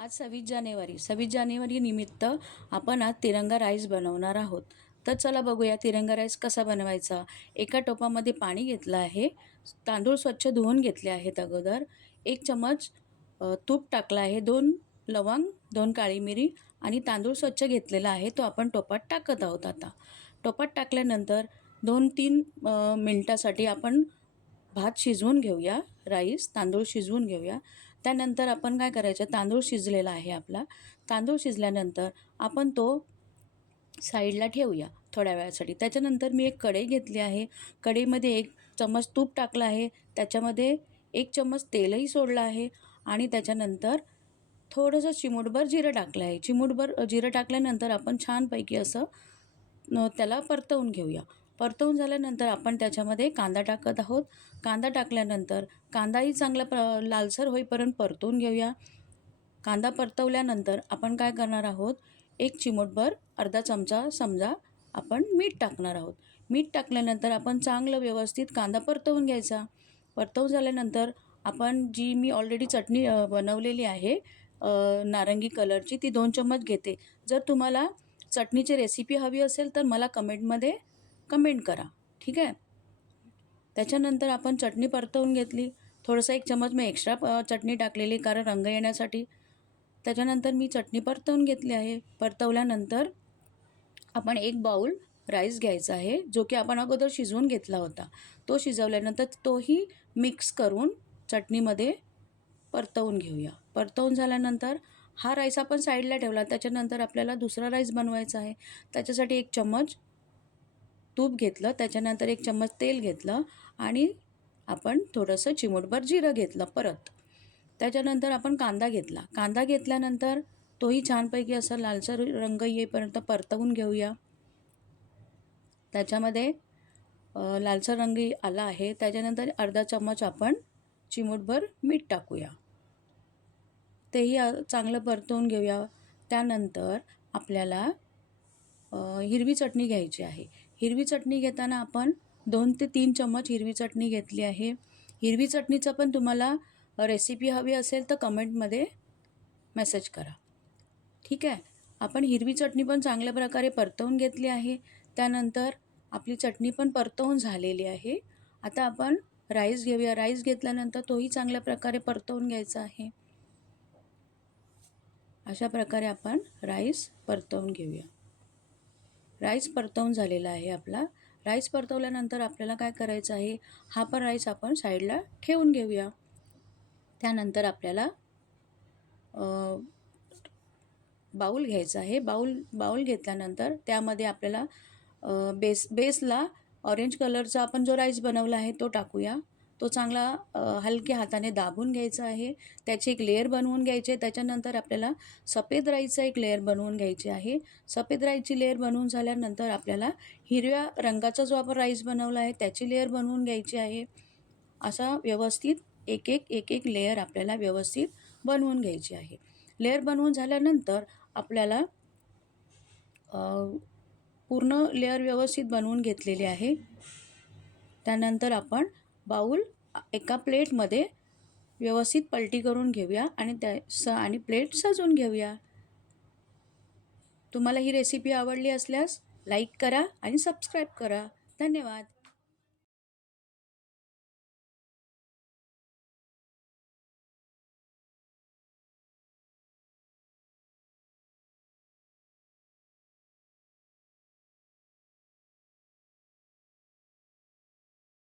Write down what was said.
आज 26 जानेवारी निमित्त आपण आज तिरंगा राईस बनवणार आहोत. तर चला बघूया तिरंगा राईस कसा बनवायचा. एका टोपामध्ये पाणी घेतलं आहे. तांदूळ स्वच्छ धुवून घेतले आहेत अगोदर. 1 चमच तूप टाकलं आहे. 2 लवंग, 2 काळी मिरी आणि तांदूळ स्वच्छ घेतलेला आहे तो आपण टोपात टाकत आहोत. आता टोपात टाकल्यानंतर 2-3 मिनटासाठी आपण भात शिजवून घेऊया. तांदूळ शिजवून घेऊया. त्यानंतर आपण काय करायचं, तांदूळ शिजलेला आहे आपला. तांदूळ शिजल्यानंतर आपण तो साईडला ठेवूया थोड्या वेळासाठी. त्याच्यानंतर मी एक कढई घेतली आहे. कढईमध्ये 1 चम्मच तूप टाकलं आहे. त्याच्यामध्ये 1 चम्मच तेलही सोडलं आहे आणि त्याच्यानंतर थोडंसं चिमूटभर जिरं टाकलं आहे. चिमूटभर जिरं टाकल्यानंतर आपण छानपैकी असं त्याला परतवून घेऊया. परतवून झाल्यानंतर आपण त्याच्यामध्ये कांदा टाकत आहोत. कांदा टाकल्यानंतर कांदाही चांगला लालसर होईपर्यंत परतवून घेऊया. कांदा परतवल्यानंतर आपण काय करणार आहोत, 1 चिमूटभर अर्धा चमचा समजा आपण मीठ टाकणार आहोत. मीठ टाकल्यानंतर आपण चांगलं व्यवस्थित कांदा परतवून घ्यायचा. परतवून झाल्यानंतर आपण जी मी ऑलरेडी चटणी बनवलेली आहे नारंगी कलरची, ती 2 चम्मच घेते. जर तुम्हाला चटणीची रेसिपी हवी असेल तर मला कमेंटमध्ये कमेंट करा, ठीक आहे. त्याच्यानंतर आपण चटणी परतवून घेतली. थोडंसं 1 चम्मच मी एक्स्ट्रा चटणी टाकलेली कारण रंग येण्यासाठी. त्याच्यानंतर मी चटणी परतवून घेतली आहे. परतवल्यानंतर आपण 1 बाऊल राईस घ्यायचा आहे, जो की आपण अगोदर शिजवून घेतला होता. तो शिजवल्यानंतर तोही मिक्स करून चटणीमध्ये परतवून घेऊया. परतवून झाल्यानंतर हा राईस आपण साईडला ठेवला. त्याच्यानंतर आपल्याला दुसरा राईस बनवायचा आहे. त्याच्यासाठी 1 चम्मच तूप घेतलं. त्याच्यानंतर 1 चम्मच तेल घेतलं आणि आपण थोडंसं चिमूटभर जिरं घेतलं परत. त्याच्यानंतर आपण कांदा घेतला. कांदा घेतल्यानंतर तोही छानपैकी असा लालसर रंग येईपर्यंत परतवून घेऊया. त्याच्यामध्ये लालसर रंग आला आहे. त्याच्यानंतर अर्धा चम्मच आपण चिमूटभर मीठ टाकूया. तेही चांगलं परतवून घेऊया. त्यानंतर आपल्याला हिरवी चटणी घ्यायची आहे. हिरवी चटणी घेताना आपण 2 ते 3 चम्मच हिरवी चटणी घेतली आहे. हिरवी चटणीचं पण तुम्हाला रेसिपी हवी असेल तर कमेंटमध्ये मेसेज करा, ठीक आहे. आपण हिरवी चटणी पण चांगल्या प्रकारे परतवून घेतली आहे. त्यानंतर आपली चटणी पण परतवून झालेली आहे. आता आपण राईस घेऊया. राईस घेतल्यानंतर तोही चांगल्या प्रकारे परतवून घ्यायचा आहे. अशा प्रकारे आपण राईस परतवून घेऊया. राईस परतवून झालेला आहे आपला. राईस परतवल्यानंतर आपल्याला काय करायचं आहे, हा पण राईस आपण साईडला ठेवून घेऊया. त्यानंतर आपल्याला बाऊल घ्यायचा आहे. बाऊल घेतल्यानंतर त्यामध्ये आपल्याला बेसला ऑरेंज कलरचा आपण जो राईस बनवला आहे तो टाकूया. तो चांगला हलक्या हाताने दाबून घ्यायचा आहे. त्याची एक लेयर बनवून घ्यायची आहे. त्याच्यानंतर आपल्याला सफेद राईसचा एक लेयर बनवून घ्यायची आहे. सफेद राईसची लेयर बनवून झाल्यानंतर आपल्याला हिरव्या रंगाचा जो आपण राईस बनवला आहे त्याची लेयर बनवून घ्यायची आहे. असा व्यवस्थित एक लेयर आपल्याला व्यवस्थित बनवून घ्यायची आहे. लेयर बनवून झाल्यानंतर आपल्याला पूर्ण लेयर व्यवस्थित बनवून घेतलेली आहे. त्यानंतर आपण बाऊल एका प्लेटमध्ये व्यवस्थित पलटी करून घेऊया आणि प्लेट सजवून घेऊया. तुम्हाला ही रेसिपी आवडली असल्यास लाईक करा आणि सबस्क्राईब करा. धन्यवाद.